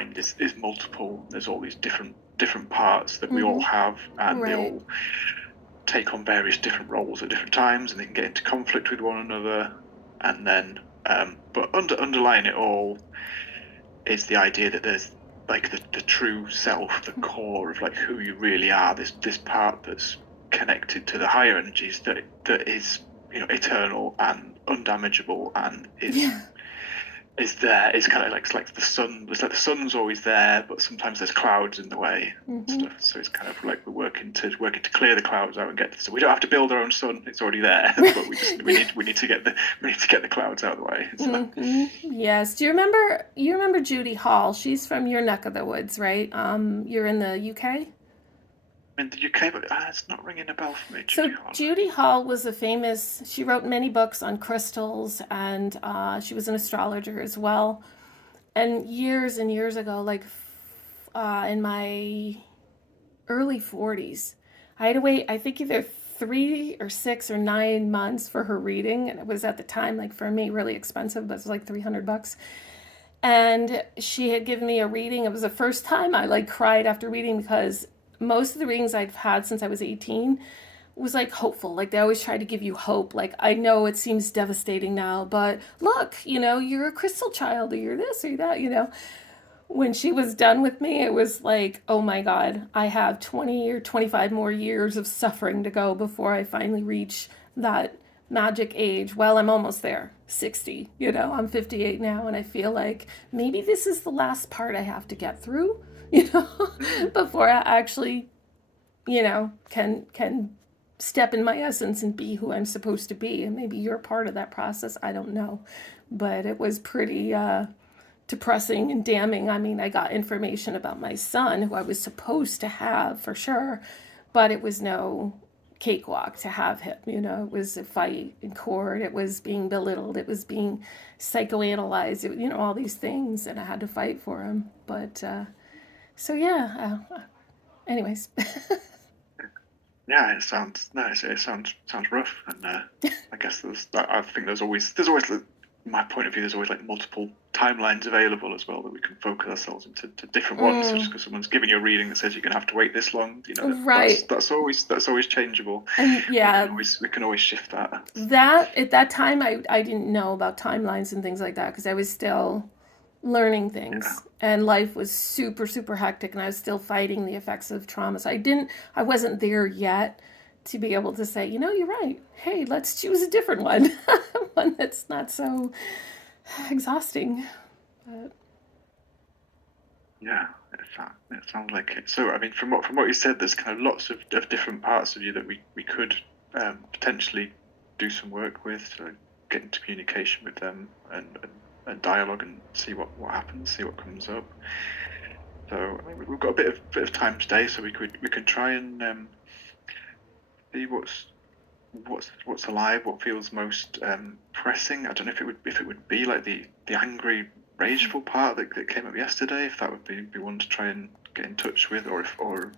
mind is multiple. There's all these different parts that we all Mm-hmm. have, and they Right. all take on various different roles at different times, and they can get into conflict with one another. And then, but underlying it all is the idea that there's like the true self, the core of like who you really are. This part that's connected to the higher energies that is eternal and undamageable and Yeah. is there. It's kind of like it's like the sun. It's like the sun's always there, but sometimes there's clouds in the way and Mm-hmm. stuff. So it's kind of like we're working to clear the clouds out and get. So we don't have to build our own sun; it's already there. But we need to get the clouds out of the way. So Mm-hmm. Yes. Do you remember Judy Hall? She's from your neck of the woods, right? You're in the UK? in the UK, but it's not ringing a bell for me, Judy So Hall. Judy Hall was she wrote many books on crystals, and she was an astrologer as well. And years ago, like in my early 40s, I had to wait, I think either 3 or 6 or 9 months for her reading. And it was at the time, like for me, really expensive, but it was like $300. And she had given me a reading. It was the first time I like cried after reading, because most of the readings I've had since I was 18 was like hopeful. Like they always try to give you hope. Like, I know it seems devastating now, but look, you're a crystal child, or you're this or that. When she was done with me, it was like, oh my God, I have 20 or 25 more years of suffering to go before I finally reach that magic age. Well, I'm almost there, 60. I'm 58 now, and I feel like maybe this is the last part I have to get through, Mm. before I actually, can step in my essence and be who I'm supposed to be. And maybe you're part of that process. I don't know. But it was pretty depressing and damning. I mean, I got information about my son, who I was supposed to have for sure, but it was no cakewalk to have him. It was a fight in court. It was being belittled. It was being psychoanalyzed. All these things, and I had to fight for him. But so yeah. Anyways, Yeah, it sounds no, it sounds rough, and I guess I think there's always my point of view. There's always like multiple timelines available as well that we can focus ourselves into to different ones. So just mm, because someone's giving you a reading that says you're going to have to wait this long, right. that's always changeable. And We yeah, can always shift that. that at that time I didn't know about timelines and things like that, because I was still learning Yeah, things, and life was super super hectic, and I was still fighting the effects of trauma. So I wasn't there yet to be able to say, you're right, hey, let's choose a different one. One that's not so exhausting. But yeah. It sounds like it. So I mean, from what you said, there's kind of lots of different parts of you that we could potentially do some work with, to get into communication with them and dialogue and see what happens, see what comes up. So I mean, we've got a bit of time today, so we could try and see what's alive, what feels most pressing. I don't know if it would be like the angry, rageful part that came up yesterday. If that would be one to try and get in touch with, or if or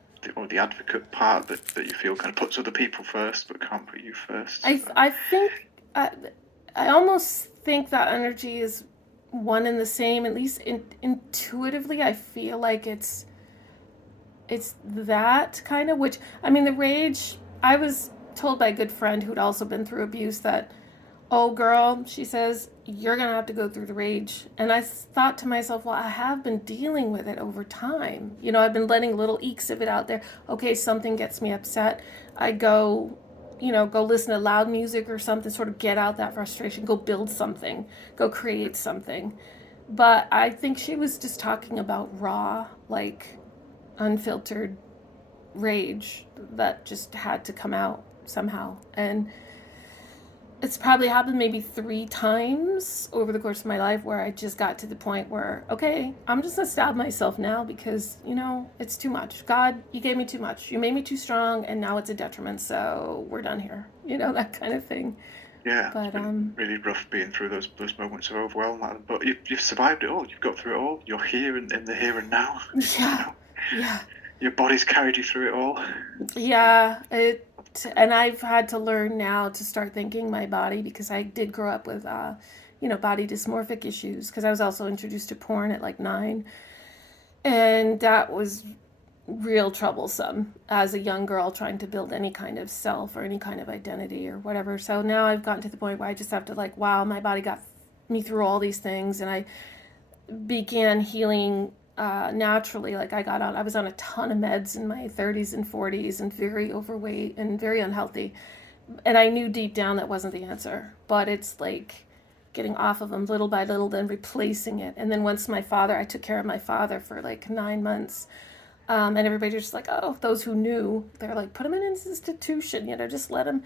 the advocate part that you feel kind of puts other people first but can't put you first. I So I think I almost think that energy is one and the same. At least intuitively, I feel like it's that kind of, which, I mean, the rage. I was told by a good friend who'd also been through abuse that, oh girl, she says, you're gonna have to go through the rage. And I thought to myself, well, I have been dealing with it over time. I've been letting little eeks of it out there. Okay, something gets me upset, I go, go listen to loud music or something, sort of get out that frustration, go build something, go create something. But I think she was just talking about raw, like unfiltered rage that just had to come out somehow. And it's probably happened maybe 3 times over the course of my life, where I just got to the point where, okay, I'm just gonna stop myself now, because it's too much. God, you gave me too much. You made me too strong, and now it's a detriment. So we're done here. That kind of thing. yeah, it's But been really rough being through those moments of overwhelm, but you've survived it all. You've got through it all. You're here in the here and now. you yeah, know, yeah, your body's carried you through it all. So yeah. And I've had to learn now to start thanking my body, because I did grow up with body dysmorphic issues, because I was also introduced to porn at like 9. And that was real troublesome as a young girl trying to build any kind of self or any kind of identity or whatever. So now I've gotten to the point where I just have to, like, wow, my body got me through all these things, and I began healing naturally. Like I was on a ton of meds in my 30s and 40s and very overweight and very unhealthy. And I knew deep down that wasn't the answer, but it's like getting off of them little by little, then replacing it. And then once I took care of my father for like 9 months. And everybody just like, oh, those who knew, they're like, put him in an institution, just let him.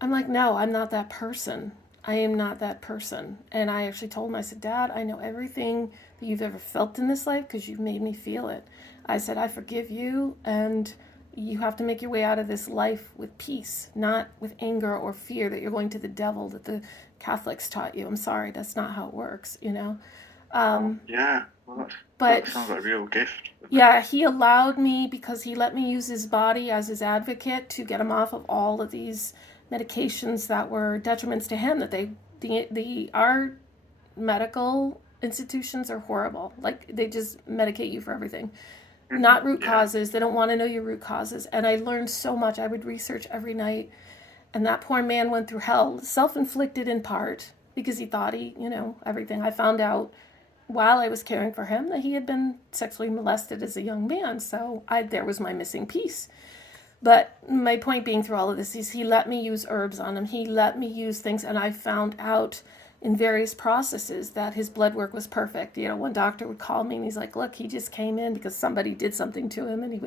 I'm like, no, I'm not that person. I am not that person. And I actually told him, I said, Dad, I know everything that you've ever felt in this life because you've made me feel it. I said, I forgive you, and you have to make your way out of this life with peace, not with anger or fear that you're going to the devil that the Catholics taught you. I'm sorry, that's not how it works. Oh, Um, yeah. Well, but that sounds like a real gift. yeah, he allowed me because he let me use his body as his advocate to get him off of all of these medications that were detriments to him. That the our medical institutions are horrible. Like they just medicate you for everything, not root Yeah. causes. They don't want to know your root causes. And I learned so much. I would research every night, and that poor man went through hell, self inflicted in part because he thought everything. I found out while I was caring for him that he had been sexually molested as a young man. So there was my missing piece. But my point being through all of this is he let me use herbs on him. He let me use things, and I found out in various processes that his blood work was perfect. One doctor would call me and he's like, "Look, he just came in because somebody did something to him, and he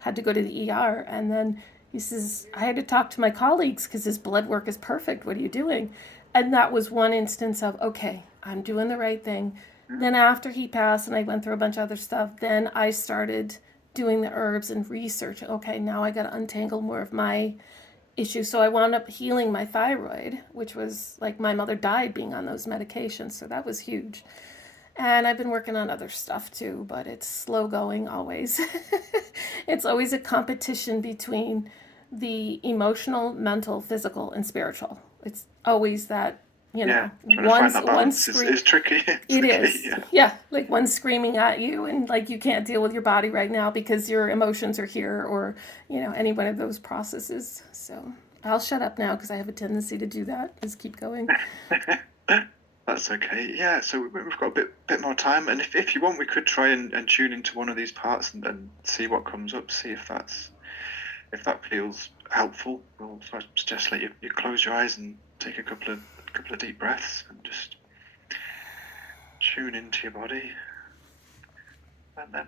had to go to the ER." And then he says, "I had to talk to my colleagues because his blood work is perfect. What are you doing?" And that was one instance of, okay, I'm doing the right thing. Then after he passed and I went through a bunch of other stuff, then I started doing the herbs and research. Okay, now I got to untangle more of my issues. So I wound up healing my thyroid, which was like my mother died being on those medications. So that was huge. And I've been working on other stuff too, but it's slow going always. It's always a competition between the emotional, mental, physical, and spiritual. It's always that, Yeah. Trying to find one's that one balance scream. is tricky. It's It the key. is. Yeah. Yeah. Like one screaming at you and like you can't deal with your body right now because your emotions are here or, any one of those processes. So I'll shut up now because I have a tendency to do that. Just keep going. That's okay. Yeah, so we've got a bit more time, and if you want, we could try and tune into one of these parts and see what comes up. See if that feels helpful. We'll I suggest you close your eyes and take a couple of deep breaths and just tune into your body, and then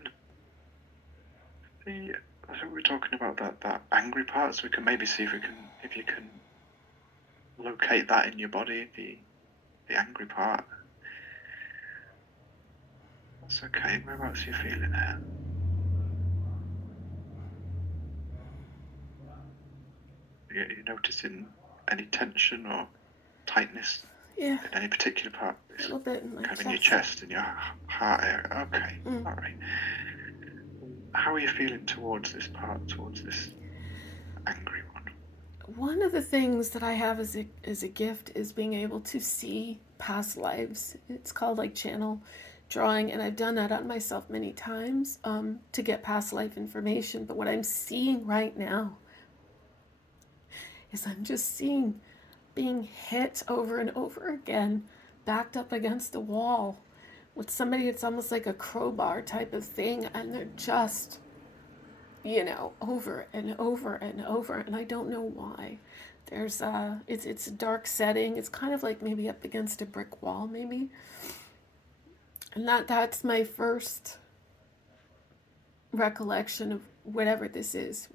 the. So we're talking about that angry part, so we can maybe see if you can locate that in your body, the angry part. That's okay. Whereabouts are you feeling it? You noticing any tension or tightness Yeah. in any particular part? A little bit in my Kind of in your chest. chest and your heart area. Okay, Mm. all right. How are you feeling towards this part, towards this angry one? One of the things that I have as a gift is being able to see past lives. It's called like channel drawing, and I've done that on myself many times to get past life information. But what I'm seeing right now is I'm just seeing being hit over and over again, backed up against the wall with somebody. It's almost like a crowbar type of thing, and they're just over and over and over, and I don't know why. It's a dark setting. It's kind of like maybe up against a brick wall, maybe. And that's my first recollection of whatever this is.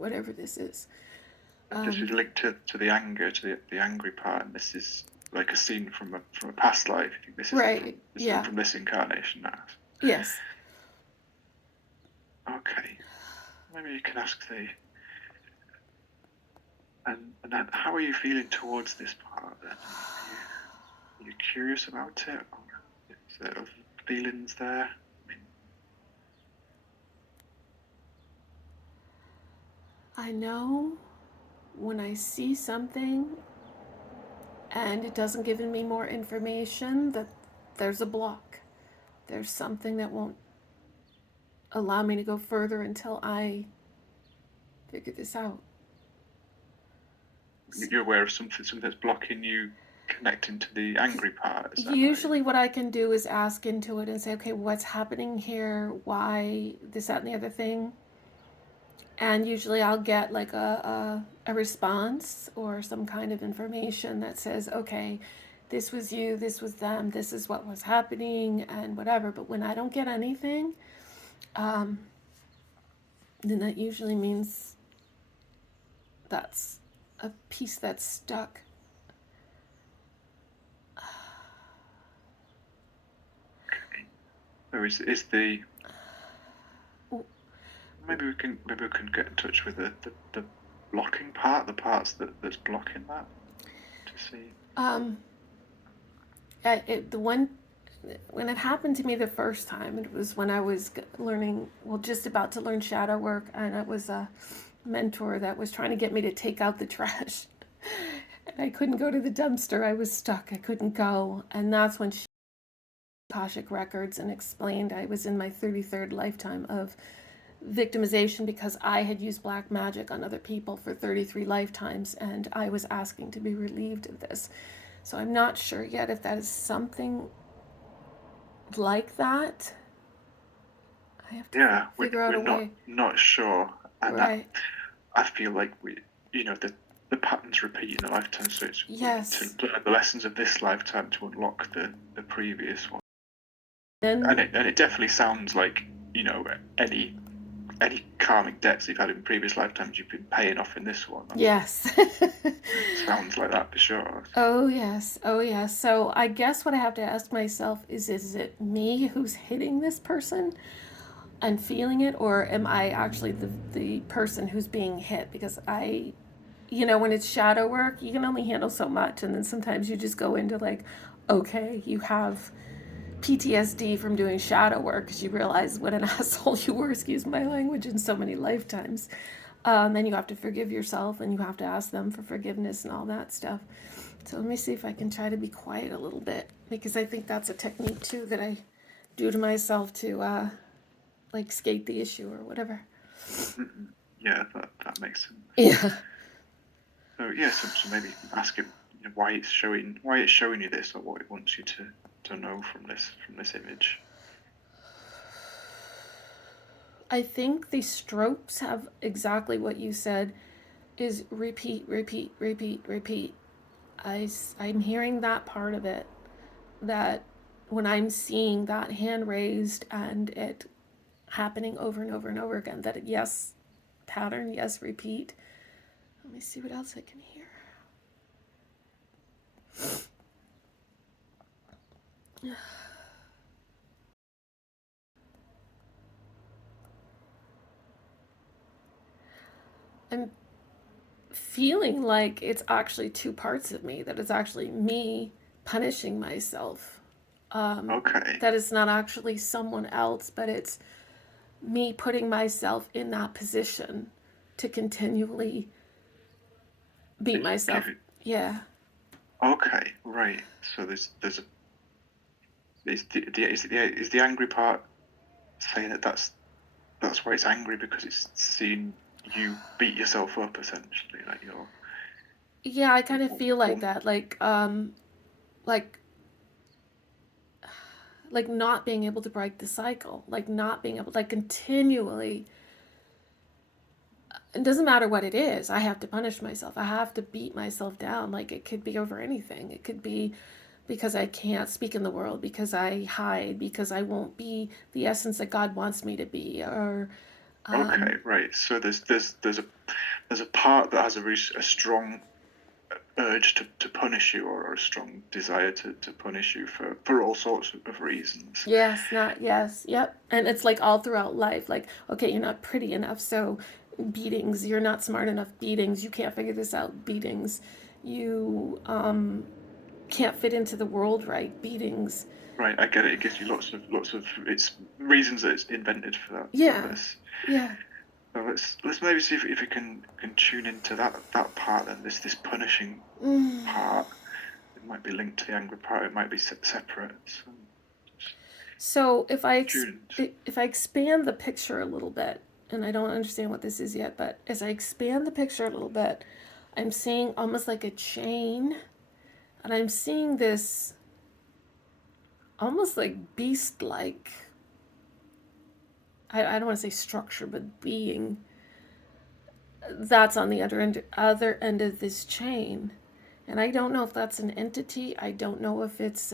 This is linked to the anger, to the angry part, and this is like a scene from a past life. You think Right. this isn't Yeah. from this incarnation now. Yes. Okay, maybe you can ask and then how are you feeling towards this part? Then are you curious about it, or is there other feelings there? I mean, I know when I see something and it doesn't give me more information that there's a block. There's something that won't allow me to go further until I figure this out. You're aware of something that's blocking you connecting to the angry part. Is that right? Usually, what I can do is ask into it and say, okay, what's happening here? Why this, that, and the other thing? And usually, I'll get like a response or some kind of information that says, okay, this was you, this was them, this is what was happening, and whatever. But when I don't get anything, um, then that usually means that's a piece that's stuck. Okay. So is the maybe we can get in touch with the blocking part, the parts that's blocking that to see. Um, the one when it happened to me the first time, it was when I was learning, well, just about to learn shadow work, and it was a mentor that was trying to get me to take out the trash. And I couldn't go to the dumpster. I was stuck. I couldn't go. And that's when she Akashic records and explained I was in my 33rd lifetime of victimization because I had used black magic on other people for 33 lifetimes, and I was asking to be relieved of this. So I'm not sure yet if that is something like that. I have to Yeah, figure out we're a way. not sure, and that Right. I feel like the patterns repeat in a lifetime, so we need to Yes. learn the lessons of this lifetime to unlock the previous one. Then, And it definitely sounds like any karmic debts you've had in previous lifetimes you've been paying off in this one. yes. It sounds like that for sure. Oh, yes. Oh, yes. So I guess what I have to ask myself is it me who's hitting this person and feeling it, or am I actually the person who's being hit? Because when it's shadow work, you can only handle so much. And then sometimes you just go into like, okay, you have PTSD from doing shadow work because you realize what an asshole you were, excuse my language, in so many lifetimes. Then you have to forgive yourself and you have to ask them for forgiveness and all that stuff. So let me see if I can try to be quiet a little bit because I think that's a technique too that I do to myself to like skate the issue or whatever. Mm-hmm. Yeah, that makes sense. Yeah. So yeah, so maybe ask it why it's showing you this or what it wants you to know from this image. I think the strokes have exactly what you said is repeat, repeat, repeat, repeat. I'm hearing that part of it, that when I'm seeing that hand raised and it happening over and over and over again, that yes, pattern, yes, repeat. Let me see what else I can hear. I'm feeling like it's actually two parts of me, that it's actually me punishing myself. Okay, That it's not actually someone else, but it's me putting myself in that position to continually beat give myself. it. Yeah. Okay, right. So there's a is the angry part saying that's why it's angry because it's seeing you beat yourself up essentially, like Yeah, I kind of you're feel like one. that. Like like not being able to break the cycle, like not being able, like continually, it doesn't matter what it is, I have to punish myself, I have to beat myself down. Like it could be over anything. It could be because I can't speak in the world, because I hide, because I won't be the essence that God wants me to be, or Okay, right. So there's a part that has a strong urge to punish you or a strong desire to punish you for all sorts of reasons. yes, not yes, yep. And it's like all throughout life, like, okay, you're not pretty enough, so beatings. You're not smart enough, beatings. You can't figure this out, beatings. You can't fit into the world, right, beatings. Right, I get it. It gives you lots of it's reasons that it's invented for that. So Yeah, yeah. let's maybe see if we can tune into that part then. This punishing Mm. part. It might be linked to the angry part. It might be separate. So, So Students. if I expand the picture a little bit, and I don't understand what this is yet, but as I expand the picture a little bit, I'm seeing almost like a chain, and I'm seeing this almost like beast like, I don't want to say structure, but being that's on the other end of this chain. And I don't know if that's an entity. I don't know if it's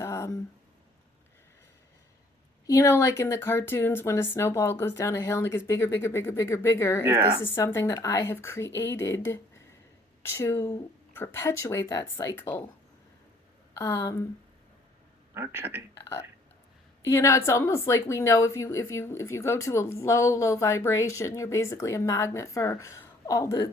like in the cartoons when a snowball goes down a hill and it gets bigger, bigger, bigger, bigger, bigger. If this Yeah. is something that I have created to perpetuate that cycle. Um, Okay. uh, it's almost like we know if you go to a low vibration, you're basically a magnet for all the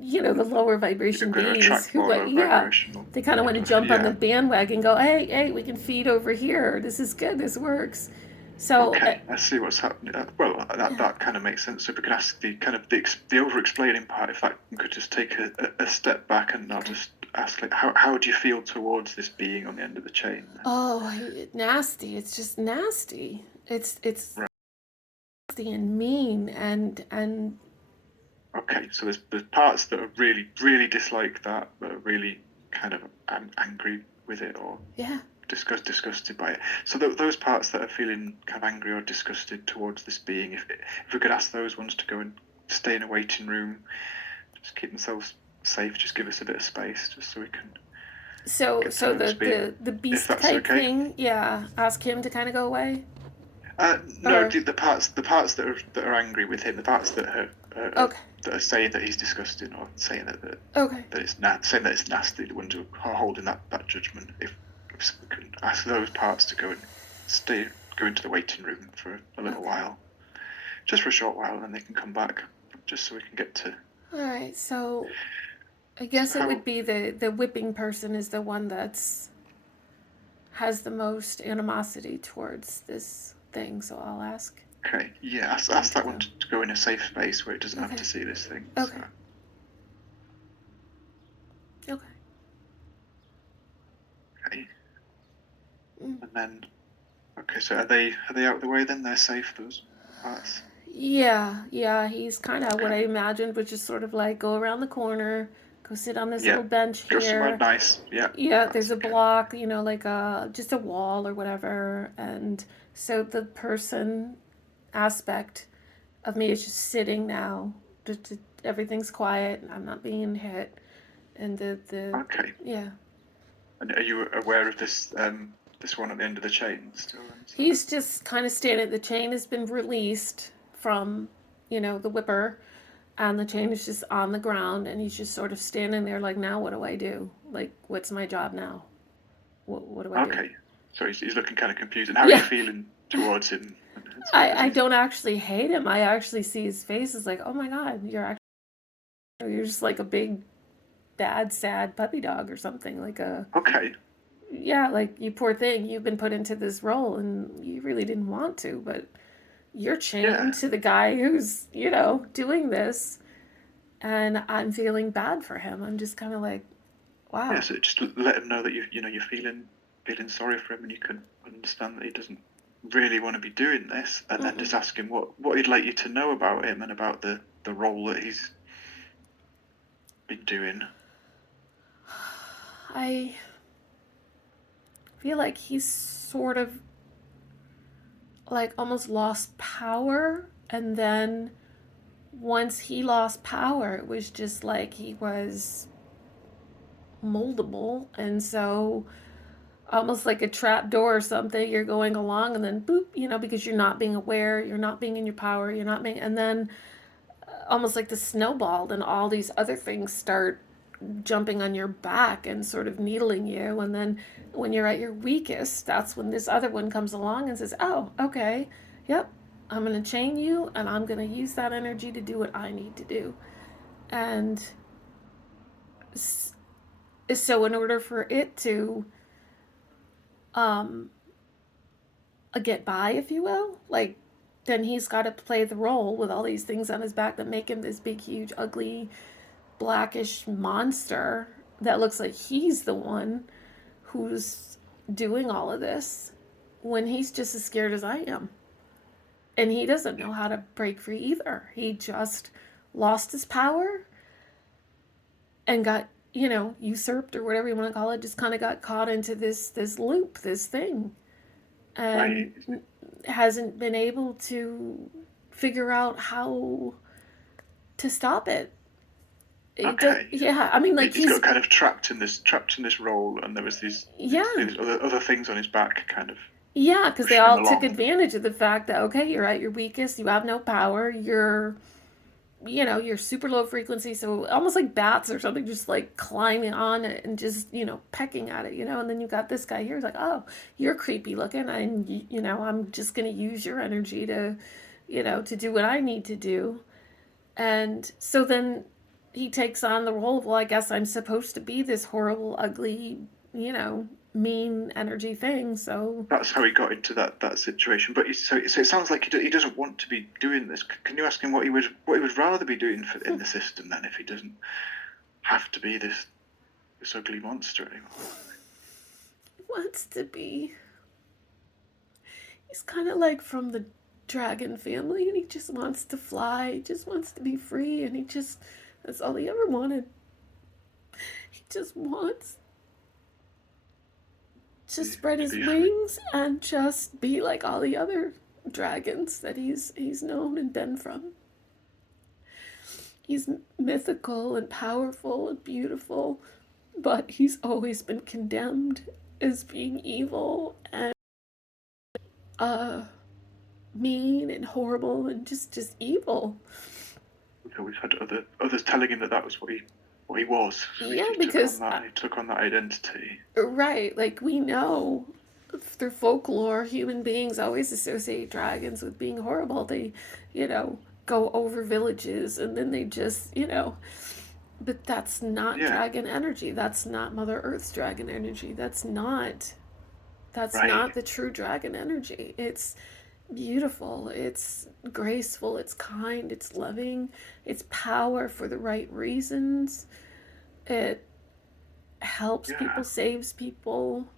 lower You're vibration going to beings attract who more low yeah, vibrational they kind of want to stuff. jump on the Yeah. bandwagon and go, hey, we can feed over here, this is good, this works. So Okay, I see what's happening. Well, that yeah. that kind of makes sense. So we can ask the kind of the over explaining part. If that could just take a step back, and I'll Okay. just ask, like, how do you feel towards this being on the end of the chain? Then? Oh, nasty. It's just nasty. It's Right. nasty and mean and Okay. So there's parts that are really dislike that, but are really kind of angry with it, or yeah. disgusted by it. So those parts that are feeling kind of angry or disgusted towards this being, if we could ask those ones to go and stay in a waiting room, just keep themselves safe, just give us a bit of space, just so we can So get to so know this the being, the if beast that's type okay. thing, yeah. Ask him to kind of go away, No, or the parts that are angry with him, the parts okay, that are saying that he's disgusting, or saying okay, that it's saying that it's nasty, the ones who are holding that judgment. If we can ask those parts to go into the waiting room for a little okay. while, just for a short while, and then they can come back, just so we can get to. All right. So I So guess it would how? be the whipping person is the one that's has the most animosity towards this thing. So I'll ask Okay, yeah, him ask to that one go. to go in a safe space where it doesn't have Okay. to see this thing. So, Okay. Okay. okay, Mm. and then okay, so are they out of the way then? They're safe, those parts. Yeah, yeah, he's kind of what Okay. I imagined, which is sort of like go around the corner, go sit on this Yeah. little bench Go somewhere here. nice. Yeah. Yeah, That's there's a okay. block, like just a wall or whatever. And so the person aspect of me is just sitting now. Everything's quiet. I'm not being hit. And the Okay. yeah, And are you aware of this one at the end of the chain still? And so. he's just kind of standing. The chain has been released from, the whipper, and the chain is just on the ground, and he's just sort of standing there like, now what do I do? Like, what's my job now? What do I do? Okay. So he's looking kind of confused. And how are you Yeah. feeling towards him and stuff as I he's. don't actually hate him. I actually see his face as like, oh my god, you're just like a big bad sad puppy dog or something, like a Okay. yeah, like you poor thing, you've been put into this role and you really didn't want to, but you're chained Yeah. to the guy who's doing this, and I'm feeling bad for him. I'm just kind of like, Yeah. wow. So just let him know that you're feeling sorry for him, and you can understand that he doesn't really want to be doing this, and then Mm-mm. just ask him what he'd like you to know about him and about the role that he's been doing. I feel like he's sort of like almost lost power, and then once he lost power, it was just like he was moldable, and so almost like a trap door or something, you're going along and then boop, because you're not being aware, you're not being in your power, you're not being, and then almost like the snowball, and all these other things start jumping on your back and sort of needling you, and then when you're at your weakest, that's when this other one comes along and says, oh, okay, yep, I'm going to chain you, and I'm going to use that energy to do what I need to do. And so in order for it to um get by, if you will, like, then he's got to play the role with all these things on his back that make him this big, huge, ugly, blackish monster that looks like he's the one who's doing all of this. when he's just as scared as I am. And he doesn't know how to break free either. He just lost his power and got, usurped or whatever you want to call it, just kind of got caught into this loop, this thing, and Right. hasn't been able to figure out how to stop it. He does, Okay. yeah. I mean, like He's got he's kind of trapped in this role, and there was yeah, these other things on his back, kind of yeah, because they pushing him all took along. advantage of the fact that okay, you're at your weakest, you have no power, you're super low frequency, so almost like bats or something, just like climbing on it and just, pecking at it, and then you got this guy here, he's like, oh, you're creepy looking, and, I'm just going to use your energy to do what I need to do. And so then he takes on the role of, well, I guess I'm supposed to be this horrible, ugly, mean energy thing, so. That's how he got into that situation. But so it sounds like he doesn't want to be doing this. Can you ask him what he would rather be doing in the system then, if he doesn't have to be this ugly monster anymore? Wants to be. He's kind of like from the dragon family, and he just wants to fly, he just wants to be free, and that's all he ever wanted. He just wants to spread To his be free. wings and just be like all the other dragons that he's known and been from. He's mythical and powerful and beautiful, but he's always been condemned as being evil and uh mean and horrible and just evil. We've always had others telling him that was what he was. So he, Yeah, he took on because that. He took on that identity. right, like we know through folklore, human beings always associate dragons with being horrible. They, you know, go over villages and then they just, but that's not Yeah. dragon energy. That's not Mother Earth's dragon energy. That's not Right. the true dragon energy. It's beautiful, it's graceful, it's kind, it's loving, it's power for the right reasons. It helps Yeah. people, saves people.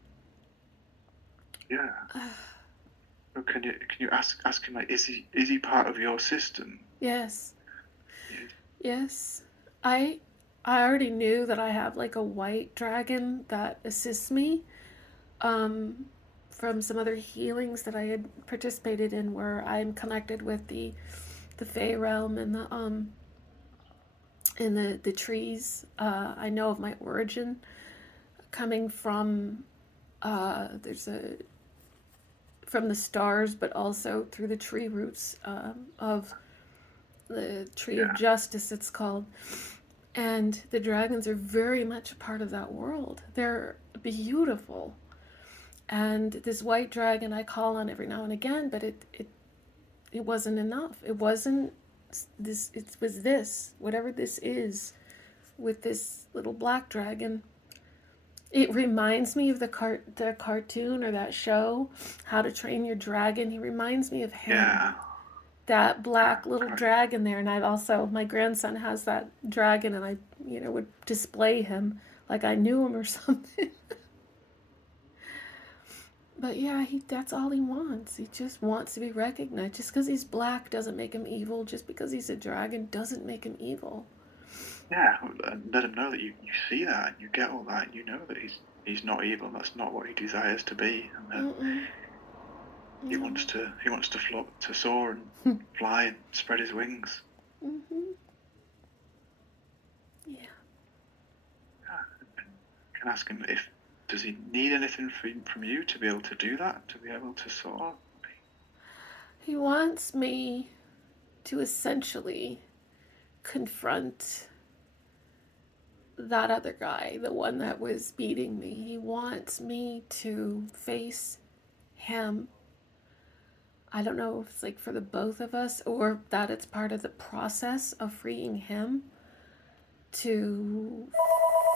Yeah. So can you ask him, like, is he part of your system? Yes. Yes. Yes. I I already knew that I have like a white dragon that assists me um from some other healings that I had participated in where I'm connected with the Fey realm and the trees. I know of my origin coming from there's a from the stars, but also through the tree roots of the tree of Yeah. justice, it's called. And the dragons are very much a part of that world. They're beautiful. And this white dragon I call on every now and again, but it wasn't enough. It wasn't this, it was this, whatever this is, with this little black dragon. It reminds me of the cartoon or that show, How to Train Your Dragon. He reminds me of him. Yeah. That black little Okay. dragon there, and I'd also my grandson has that dragon, and I would display him like I knew him or something. But yeah, that's all he wants. He just wants to be recognized. Just because he's black doesn't make him evil. Just because he's a dragon doesn't make him evil. Yeah. And let him know that you see that and you get all that and you know that he's not evil. That's not what he desires to be, and that Mm-mm. he No. wants to float, to soar and fly and spread his wings. Mm-hmm. Yeah. Yeah. And can ask him, if does he need anything from you to be able to do that, to be able to soar? He wants me to essentially confront that other guy, the one that was beating me. He wants me to face him. I don't know if it's like for the both of us or that it's part of the process of freeing him to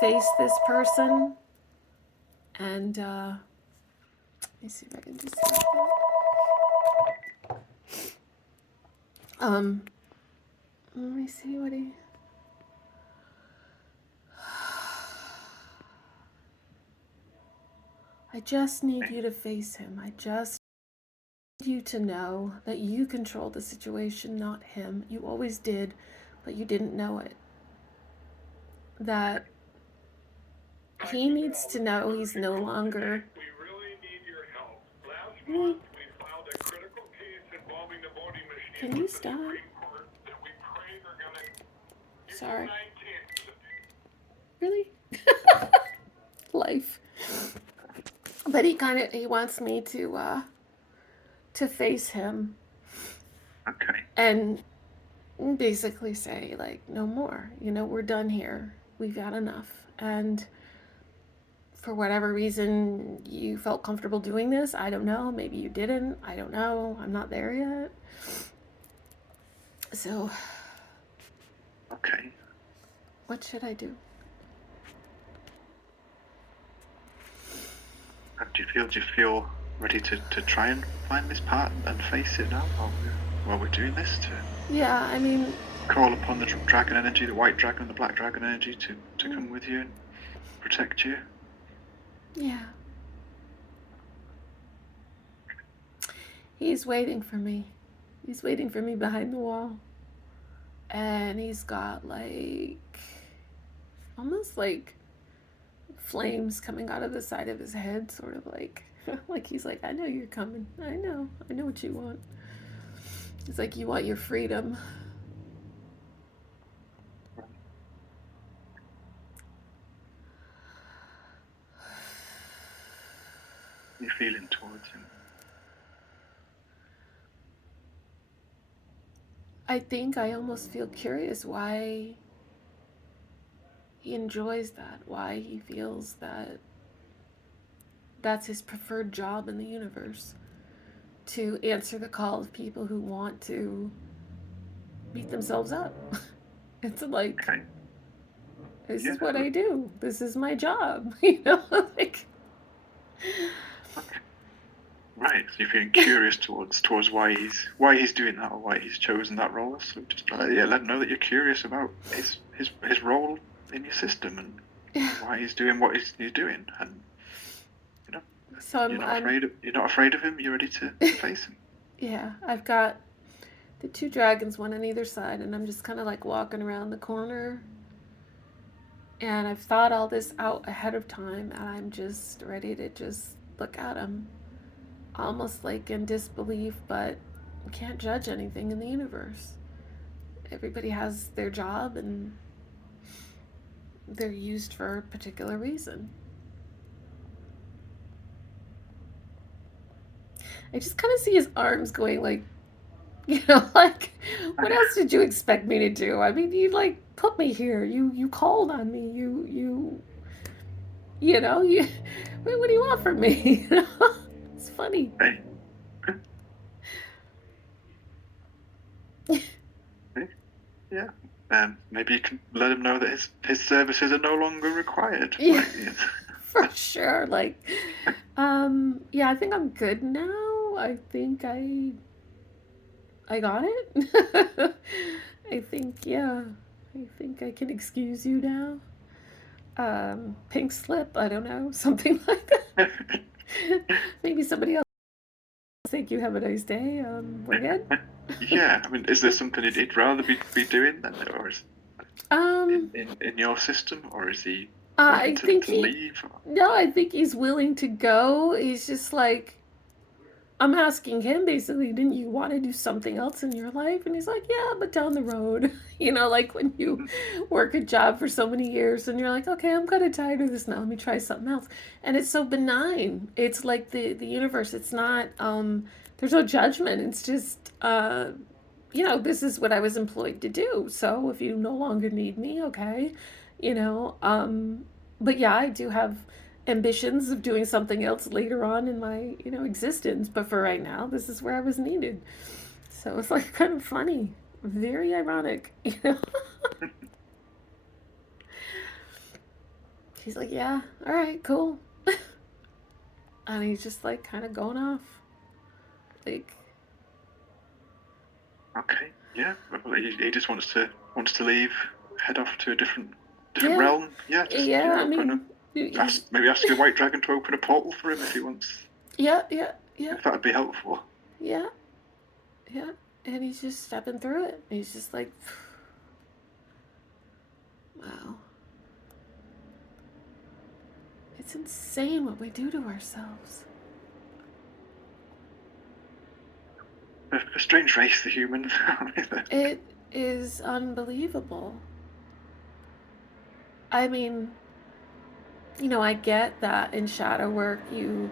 face this person. And let me see if I can just. Um, let me see what he. I just need you to face him. I just need you to know that you control the situation, not him. You always did, but you didn't know it. That he needs to know he's no longer. We really need your help. Last Really? month, we filed a critical case involving the voting machine Can you with the stop? Supreme Court that we pray they're going to give you Sorry. 19. Really? Life. But he wants me to face him Okay. and basically say like no more. We're done here. We've had enough. And for whatever reason you felt comfortable doing this, I don't know. Maybe you didn't. I don't know. I'm not there yet. So, Okay. what should I do? And do you feel ready to try and find this part and face it now while we're doing this, to Yeah, I mean, call upon the dragon energy, the white dragon and the black dragon energy to come with you and protect you? yeah. He's waiting for me. He's waiting for me behind the wall. And he's got like almost like flames coming out of the side of his head, sort of like like he's like, I know you're coming. I know what you want. It's like you want your freedom. You're feeling towards him. I think I almost feel curious why he enjoys that, why he feels that that's his preferred job in the universe, to answer the call of people who want to beat themselves up. It's like, Okay. this Yeah. is what I do. This is my job, like. Okay. Right. So you're feeling curious towards why he's doing that, or why he's chosen that role. So just let him know that you're curious about his role in your system, and why he's doing what he's doing, and you know So you're not afraid of him. You're ready to face him. yeah, I've got the two dragons, one on either side, and I'm just kind of like walking around the corner. And I've thought all this out ahead of time, and I'm just ready to just look at him, almost like in disbelief, but you can't judge anything in the universe. Everybody has their job, and they're used for a particular reason. I just kind of see his arms going like, like, what else did you expect me to do? I mean, you like put me here. You called on me. You what do you want from me? It's funny. Hey. Okay. Yeah. Maybe you can let him know that his services are no longer required. Yeah, Like, yeah. for sure. Like, yeah, I think I'm good now. I think I got it. I think, yeah. I think I can excuse you now. Pink slip, I don't know, something like that. Maybe somebody else. Thank you. Have a nice day. We're good. Yeah. I mean, is there something he'd rather be doing then, or is um, in your system, or is he wanting I think to he. leave? Or? No, I think he's willing to go. He's just like, I'm asking him basically, didn't you want to do something else in your life? And he's like, yeah, but down the road. Like when you work a job for so many years and you're like, okay, I'm kind of tired of this now. Let me try something else. And it's so benign. It's like the universe. It's not, there's no judgment. It's just, this is what I was employed to do. So if you no longer need me, okay, you know, but yeah, I do have ambitions of doing something else later on in my, existence. But for right now, this is where I was needed. So it's like kind of funny, very ironic, He's like, yeah, all right, cool. And he's just like kind of going off. Like, Okay. Yeah. Well, he just wants to leave, head off to a different yeah, realm. Yeah. Just yeah, I open mean, up. He's Maybe ask a white dragon to open a portal for him if he wants. yeah, yeah, yeah, If that'd be helpful. yeah, yeah. And he's just stepping through it. He's just like, wow. It's insane what we do to ourselves. A strange race, the humans. It is unbelievable. I mean, I get that in shadow work you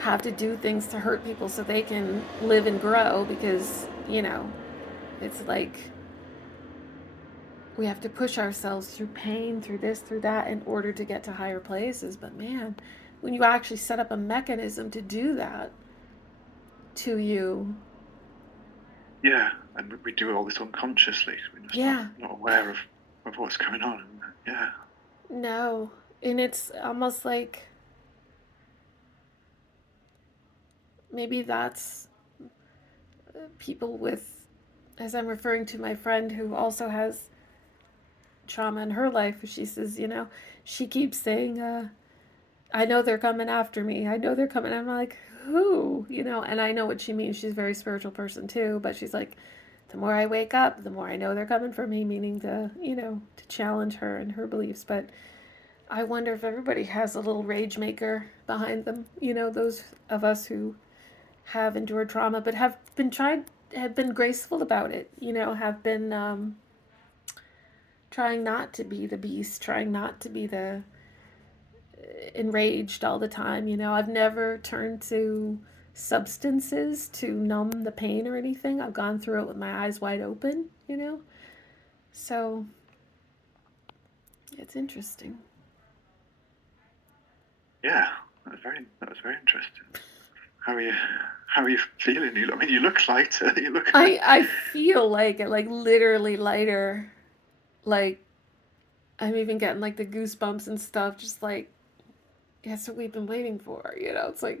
have to do things to hurt people so they can live and grow because, it's like we have to push ourselves through pain, through this, through that, in order to get to higher places. But man, when you actually set up a mechanism to do that to you, Yeah, and we do all this unconsciously. We're just yeah, not aware of what's going on. And, yeah, no. And it's almost like maybe that's people with, as I'm referring to my friend who also has trauma in her life, she says, she keeps saying, I know they're coming after me. I know they're coming. I'm like, who? And I know what she means. She's a very spiritual person too, but she's like, the more I wake up, the more I know they're coming for me, meaning to challenge her and her beliefs. But I wonder if everybody has a little rage maker behind them, those of us who have endured trauma but have been graceful about it, have been trying not to be the beast, trying not to be the enraged all the time. I've never turned to substances to numb the pain or anything. I've gone through it with my eyes wide open. So it's interesting. yeah. That was very interesting. How are you? How are you feeling? I mean, you look lighter. You look. I feel like it, like literally lighter. Like I'm even getting like the goosebumps and stuff. Just like that's what we've been waiting for. It's like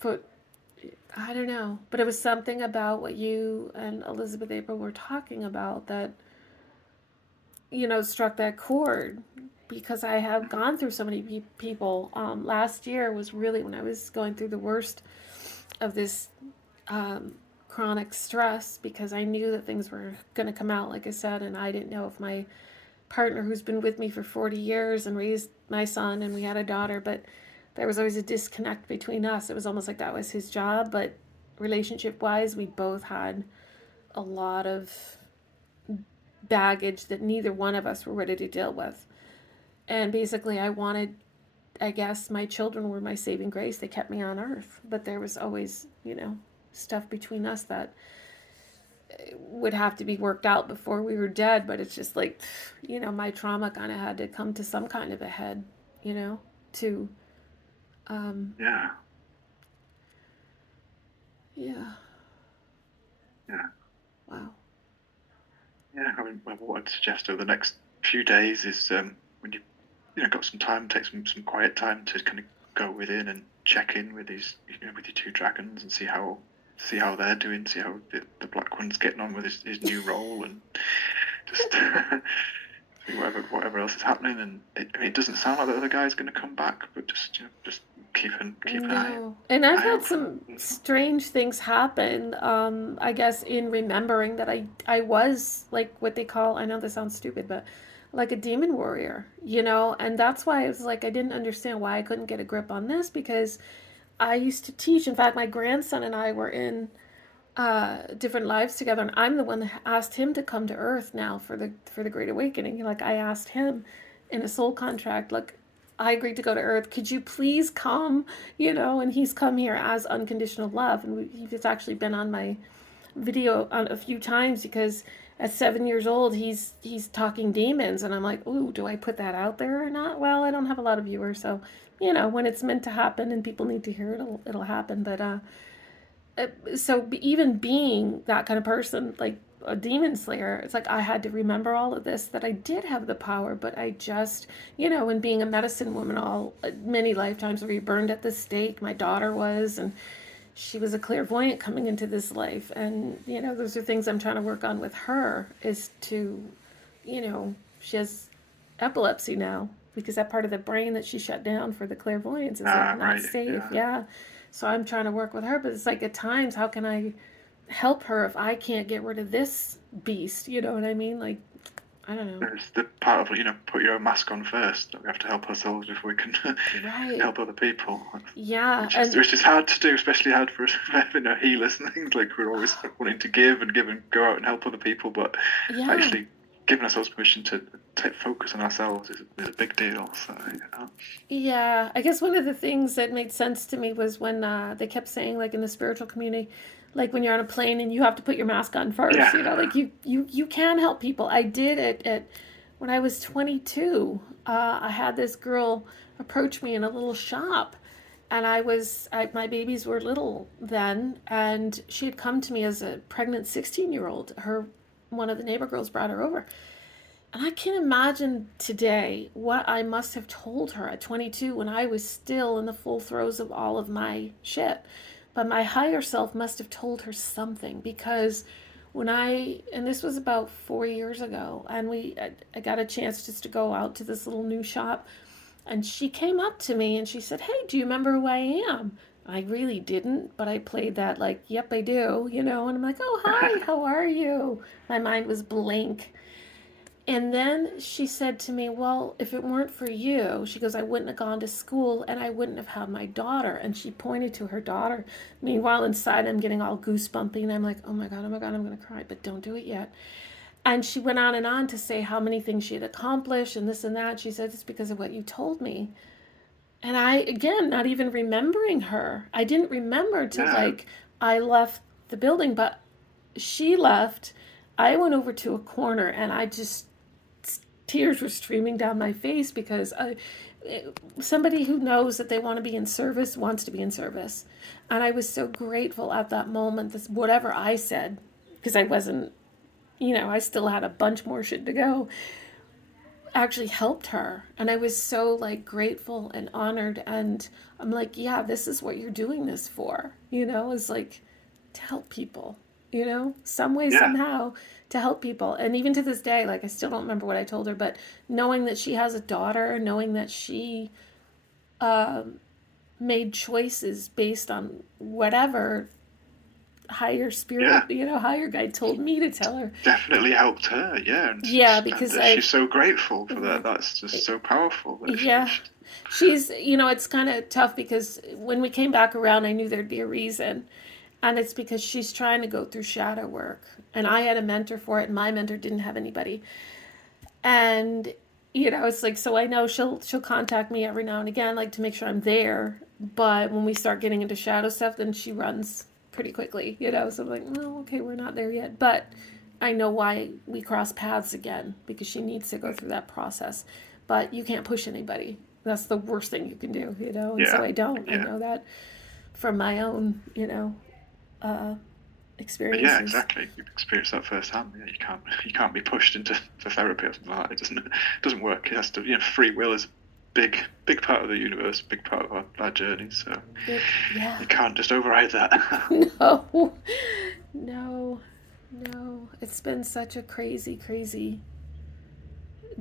put. I don't know, but it was something about what you and Elizabeth April were talking about that struck that chord because I have gone through so many people. Last year was really when I was going through the worst of this um, chronic stress because I knew that things were going to come out, like I said, and I didn't know if my partner, who's been with me for 40 years and raised my son, and we had a daughter, but there was always a disconnect between us. It was almost like that was his job, but relationship wise, we both had a lot of baggage that neither one of us were ready to deal with. And basically, I guess my children were my saving grace. They kept me on earth. But there was always, stuff between us that would have to be worked out before we were dead. But it's just like, my trauma kind of had to come to some kind of a head, to, um, Yeah, yeah, yeah, wow. yeah. I mean, what I'd suggest over the next few days is when you got some time, take some quiet time to kind of go within and check in with these with your two dragons and see how they're doing, see how the Black One's getting on with his new role, and just see whatever else is happening. And I mean, it doesn't sound like the other guy's going to come back, but just keep an No. And I've eye had out for some that. strange things happen, I guess, in remembering that I was like what they call, I know this sounds stupid, but like a demon warrior, and that's why it was like I didn't understand why I couldn't get a grip on this because I used to teach. In fact, my grandson and I were in different lives together, and I'm the one that asked him to come to Earth now for the Great Awakening. Like I asked him in a soul contract, like I agreed to go to Earth. Could you please come? And he's come here as unconditional love, and he's actually been on my video a few times because at 7 years old he's talking demons, and I'm like, ooh, do I put that out there or not? Well, I don't have a lot of viewers, so when it's meant to happen and people need to hear it, it'll happen. But so even being that kind of person, like a demon slayer, it's like I had to remember all of this, that I did have the power, but I just, and being a medicine woman, all many lifetimes where you burned at the stake, my daughter was, and she was a clairvoyant coming into this life. And, those are things I'm trying to work on with her is to, she has epilepsy now, because that part of the brain that she shut down for the clairvoyance is like Ah, not right. safe. Yeah. Yeah. So I'm trying to work with her, but it's like at times, how can I help her if I can't get rid of this beast? You know what I mean? Like, I don't know. There's the part of, put your own mask on first. That we have to help ourselves before we can Right. help other people, Yeah. And which is hard to do, especially hard for us, healers and things. Like we're always wanting to give and go out and help other people, but yeah. actually giving ourselves permission to take focus on ourselves is a big deal. So Yeah, I guess one of the things that made sense to me was when they kept saying, like in the spiritual community, like when you're on a plane and you have to put your mask on first. You know, yeah, like you can help people. I did it at when I was 22. I had this girl approach me in a little shop, and my babies were little then, and she had come to me as a pregnant 16-year-old. Her one of the neighbor girls brought her over, and I can imagine today what I must have told her at 22 when I was still in the full throes of all of my shit. But my higher self must have told her something, because and this was about 4 years ago, and I got a chance just to go out to this little new shop, and she came up to me and she said, "Hey, do you remember who I am?" I really didn't, but I played that like, "Yep, I do," you know, and I'm like, "Oh, hi, how are you?" My mind was blank. And then she said to me, "Well, if it weren't for you," she goes, "I wouldn't have gone to school and I wouldn't have had my daughter." And she pointed to her daughter. Meanwhile, inside, I'm getting all goosebumpy and I'm like, oh my God, I'm going to cry, but don't do it yet. And she went on and on to say how many things she had accomplished and this and that. She said, "It's because of what you told me." And I, again, not even remembering her. I didn't remember till yeah, like I left the building, but she left. I went over to a corner and I just tears were streaming down my face because somebody who knows that they want to be in service wants to be in service. And I was so grateful at that moment, this, whatever I said, because I wasn't, I still had a bunch more shit to go, actually helped her. And I was so like grateful and honored. And I'm like, yeah, this is what you're doing this for, is like to help people, some way, yeah, somehow, to help people. And even to this day, like I still don't remember what I told her, but knowing that she has a daughter, knowing that she made choices based on whatever higher spirit, yeah. higher guide told me to tell her. Definitely helped her. Yeah, Yeah, because and she's so grateful for that. That's just so powerful that yeah, she's, it's kind of tough because when we came back around, I knew there'd be a reason. And it's because she's trying to go through shadow work. And I had a mentor for it, and my mentor didn't have anybody. And it's like, so I know she'll contact me every now and again, like to make sure I'm there. But when we start getting into shadow stuff, then she runs pretty quickly. So I'm like, no, okay, we're not there yet. But I know why we cross paths again, because she needs to go through that process. But you can't push anybody. That's the worst thing you can do. And so yeah, I don't. I yeah. know that from my own, uh, Yeah, experiences. exactly. You've experienced that firsthand. Yeah, you can't be pushed into for therapy or something like that. It doesn't work. It has to. Free will is a big part of the universe, big part of our journey. So Yeah. you can't just override that. No, no, no. It's been such a crazy, crazy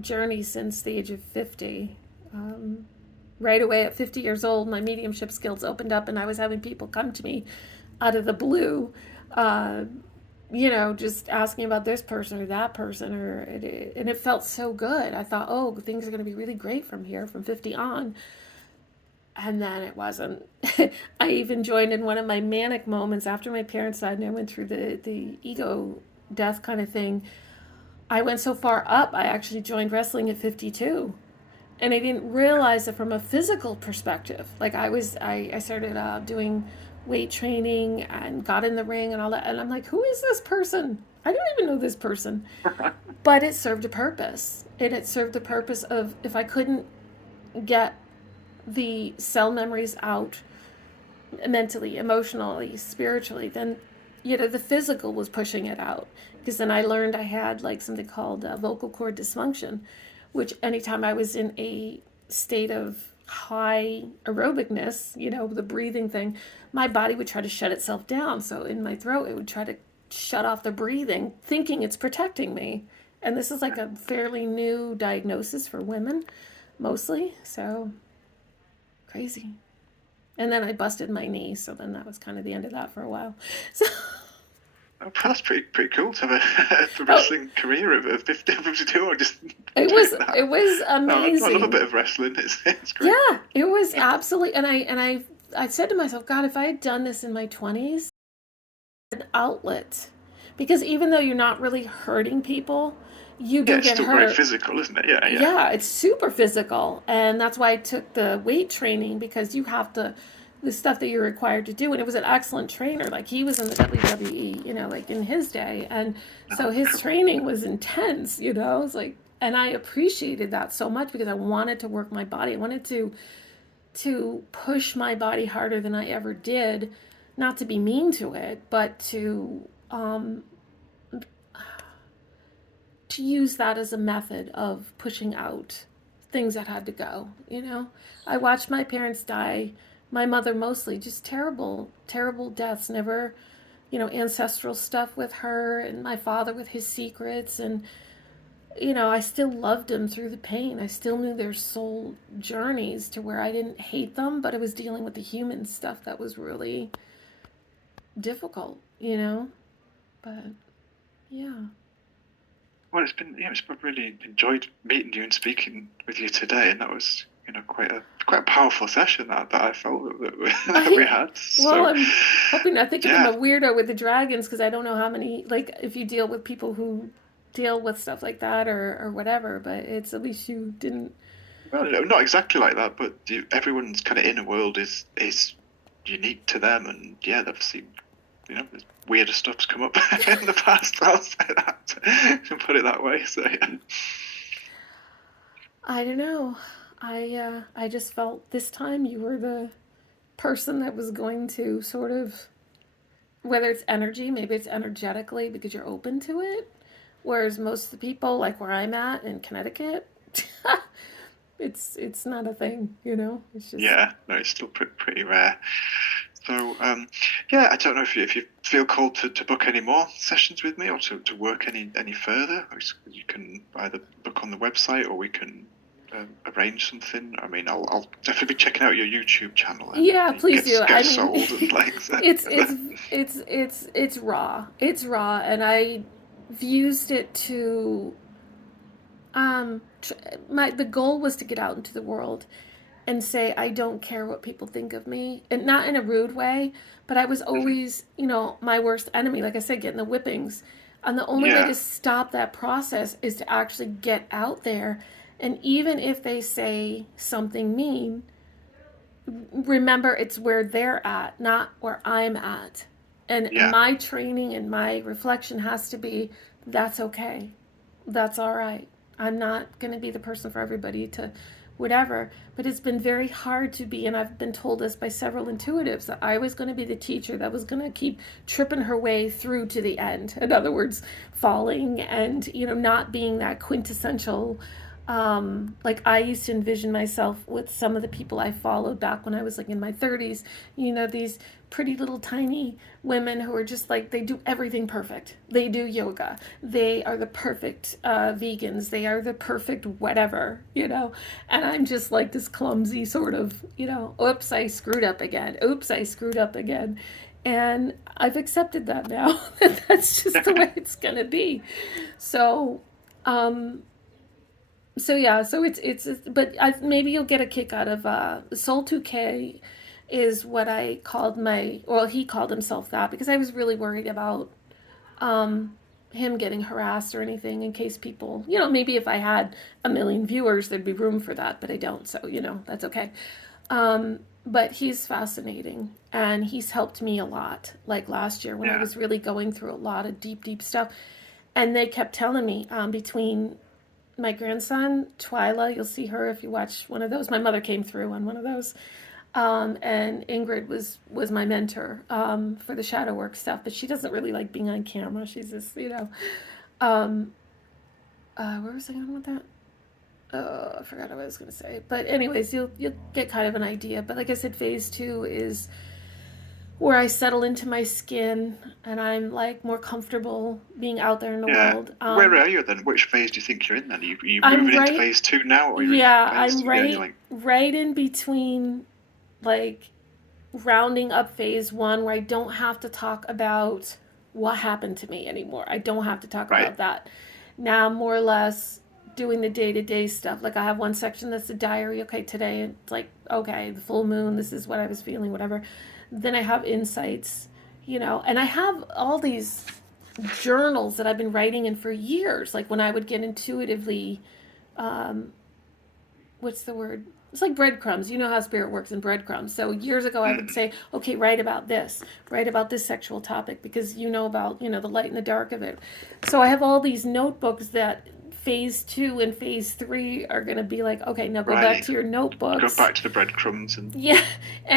journey since the age of 50. Um, right away at 50 years old, my mediumship skills opened up, and I was having people come to me out of the blue, uh, just asking about this person or that person, and it felt so good. I thought, oh, things are going to be really great from here, from 50 on. And then it wasn't. I even joined in one of my manic moments after my parents died, and I went through the ego death kind of thing. I went so far up, I actually joined wrestling at 52. And I didn't realize that from a physical perspective. Like I started doing weight training and got in the ring and all that. And I'm like, who is this person? I don't even know this person. But it served a purpose. It served the purpose of, if I couldn't get the cell memories out mentally, emotionally, spiritually, then the physical was pushing it out. Because then I learned I had like something called vocal cord dysfunction, which anytime I was in a state of high aerobicness, the breathing thing, my body would try to shut itself down. So in my throat, it would try to shut off the breathing, thinking it's protecting me. And this is like a fairly new diagnosis for women. mostly. So crazy. And then I busted my knee, so then that was kind of the end of that for a while. So, Oh, that's pretty cool to have a oh, wrestling career of 50, 52 or just it doing was that. it was No, I love a amazing. bit of wrestling. It's great. Yeah, it was absolutely. And I said to myself, God, if I had done this in my 20s, an outlet, because even though you're not really hurting people, you Yeah, do it's get still very hurt. physical, isn't it? Yeah, yeah. Yeah, it's super physical, and that's why I took the weight training, because you have to, the stuff that you're required to do. And it was an excellent trainer, like he was in the WWE, like in his day, and so No, his cool. training was intense. It's like, and I appreciated that so much because I wanted to work my body. I wanted to push my body harder than I ever did, not to be mean to it, but to use that as a method of pushing out things that had to go. I watched my parents die, my mother mostly, just terrible, terrible deaths. Never, ancestral stuff with her, and my father with his secrets. And, I still loved them through the pain. I still knew their soul journeys to where I didn't hate them, but I was dealing with the human stuff that was really difficult. But yeah. Well, it's been really enjoyed meeting you and speaking with you today, and that was quite a powerful session that I felt that we I had. well, So, I'm hoping not thinking I'm yeah, a weirdo with the dragons, because I don't know how many, like, if you deal with people who deal with stuff like that, or whatever. But it's, at least you didn't. well, no, not exactly like that, but everyone's kind of inner world is unique to them, and yeah, they've seen weirder stuff's come up in the past. I'll say that to put it that way. So yeah. I don't know. I just felt this time you were the person that was going to sort of, whether it's energy, maybe it's energetically because you're open to it. Whereas most of the people, like where I'm at in Connecticut, it's not a thing. It's just. Yeah, no, it's still pretty rare. So, yeah, I don't know if you feel called to book any more sessions with me or to work any further. You can either book on the website or we can arrange something. I mean, I'll definitely be checking out your YouTube channel and Yeah, please do. get I mean, sold and like that. it's it's it's raw. It's raw, and I've used it to tr- my the goal was to get out into the world and say I don't care what people think of me, and not in a rude way, but I was Mhm. always, my worst enemy. Like I said, getting the whippings, and the only way to Yeah, stop that process is to actually get out there, and even if they say something mean, remember it's where they're at, not where I'm at. And yeah, my training and my reflection has to be, that's okay. That's all right. I'm not going to be the person for everybody to whatever. But it's been very hard to be, and I've been told this by several intuitives, that I was going to be the teacher that was going to keep tripping her way through to the end. In other words, falling and, not being that quintessential. Like I used to envision myself with some of the people I followed back when I was like in my 30s, these pretty little tiny women who are just like, they do everything perfect. They do yoga. They are the perfect vegans. They are the perfect whatever. And I'm just like this clumsy sort of, oops, I screwed up again. Oops, I screwed up again. And I've accepted that now. That's just the way it's going to be. So, um, so yeah, so it's but maybe you'll get a kick out of Soul 2K is what I called my, well, he called himself that because I was really worried about him getting harassed or anything, in case people, maybe if I had a million viewers there'd be room for that, but I don't, so that's okay. But he's fascinating, and he's helped me a lot, like last year when I yeah, was really going through a lot of deep stuff. And they kept telling me, between my grandson Twyla, you'll see her if you watch one of those. My mother came through on one of those, and Ingrid was my mentor for the shadow work stuff, but she doesn't really like being on camera. She's just, um, where was I going with that? I forgot what I was going to say. But anyways, you'll get kind of an idea. But like I said, phase 2 is where I settle into my skin and I'm like more comfortable being out there in the Yeah. world. Where are you then? Which phase do you think you're in then? Are you I'm moving into right, phase two now, or are you in yeah, phase I'm two? Yeah, you're right, like, right in between, like rounding up phase one, where I don't have to talk about what happened to me anymore. I don't have to talk right, about that. Now I'm more or less doing the day to day stuff. Like I have one section that's a diary. Okay, today it's like, okay, the full moon, this is what I was feeling, whatever. Then I have insights, and I have all these journals that I've been writing in for years. Like when I would get intuitively, um, what's the word? It's like breadcrumbs. You know how spirit works in breadcrumbs. So years ago, I would mm, say, okay, write about this sexual topic because you know about, the light and the dark of it. So I have all these notebooks that phase two and phase three are going to be like, okay, now go back right. to your Go notebooks. back to the breadcrumbs and Yeah.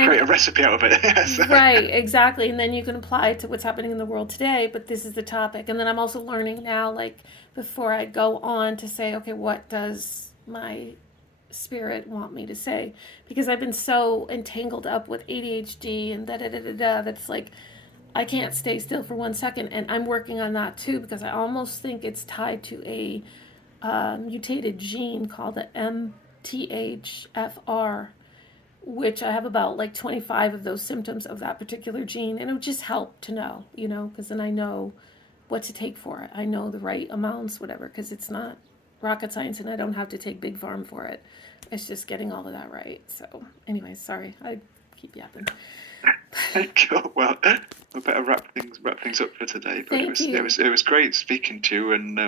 create a And recipe out of it. Yes. right, exactly. And then you can apply it to what's happening in the world today, but this is the topic. And then I'm also learning now, like, before I go on to say, okay, what does my spirit want me to say? Because I've been so entangled up with ADHD and da da da da da that's like I can't stay still for 1 second. And I'm working on that too because I almost think it's tied to a mutated gene called the MTHFR, which I have about like 25 of those symptoms of that particular gene. And it would just help to know, because then I know what to take for it. I know the right amounts, whatever, because it's not rocket science and I don't have to take big farm for it. It's just getting all of that right. So, anyway, sorry, I keep yapping. Cool. Well, I better wrap things up for today. But it Thank was it you. was it was great speaking to you. And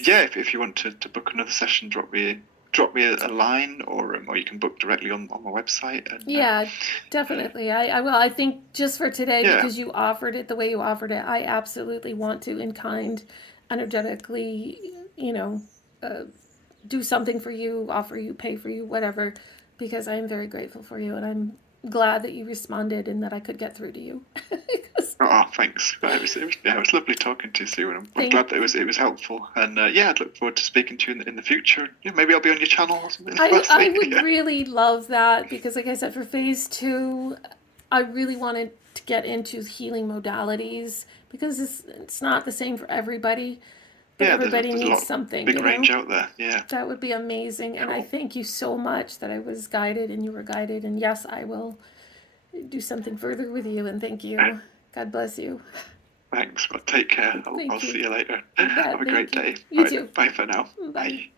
yeah, if you want to book another session, drop me a line, or you can book directly on my website. And Yeah, definitely. I will. I think just for today, yeah, because you offered it the way you offered it, I absolutely want to, in kind, energetically, you know, uh, do something for you, offer you, pay for you, whatever, because I am very grateful for you and I'm glad that you responded and that I could get through to you. oh, thanks. Yeah, it was lovely talking to you, Sue, and I'm Thank glad that it was helpful. And yeah, I'd look forward to speaking to you in the future. Yeah, maybe I'll be on your channel or something. We'll I see. would Yeah. really love that because, like I said, for phase two, I really wanted to get into healing modalities because it's not the same for everybody, but Yeah, there's a, everybody there's a needs lot of something, big range out there. Yeah, That would be amazing. And I cool. thank you so much that I was guided and you were guided. And yes, I will do something further with you. And thank you. God bless you. Thanks. Well, take care. I'll Thank see you. you later. You Have bet. a great Thank you. day. All You right. too. Bye for now. Bye. Bye.